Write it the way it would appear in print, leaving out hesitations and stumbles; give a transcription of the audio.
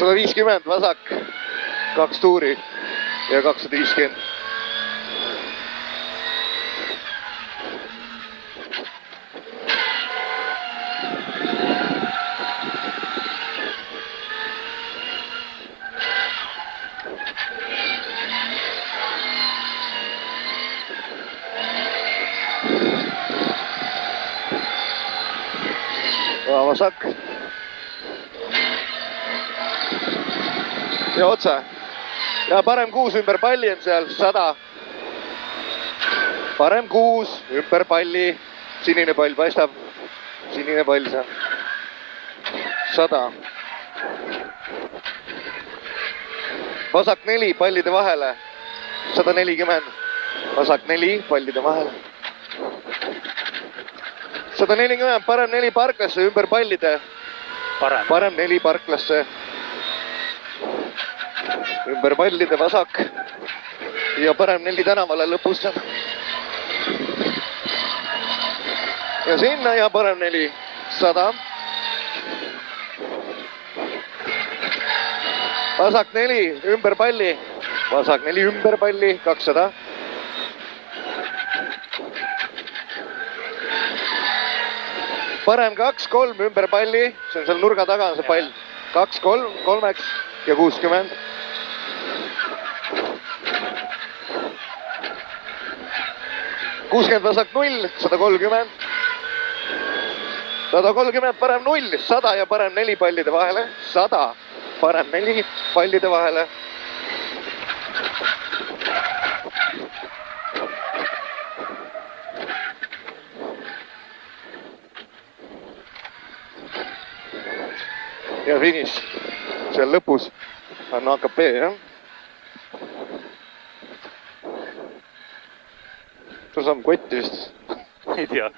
150 vasak, 2 tuuri ja 250. Vasak. Ja otse. Ja parem 6 ümber palli on seal, 100. Parem 6 ümber palli. Sinine pall paistab. Sinine pall seal. 100. Vasak 4 pallide vahele. 140. Vasak 4 pallide vahele. 140, parem 4 parklasse ümber pallide. Parem 4 parklasse. Ümber pallide vasak. Ja parem 4 tänavale lõpus. Ja sinna ja parem 4. 100. Vasak 4 ümber palli. Vasak 4 ümber palli. 200. Parem 2, 3 ümber palli. See on seal nurga taga on see pall. 2, 3, 3 ja 60. ...60 vasak 0, 130. 130 parem 0, 100 ja parem 4 pallide vahele. 100 parem 4 pallide vahele. Ja finiš seal lõpus on AKP, jah? Sul saab kotti vist? Ei tea.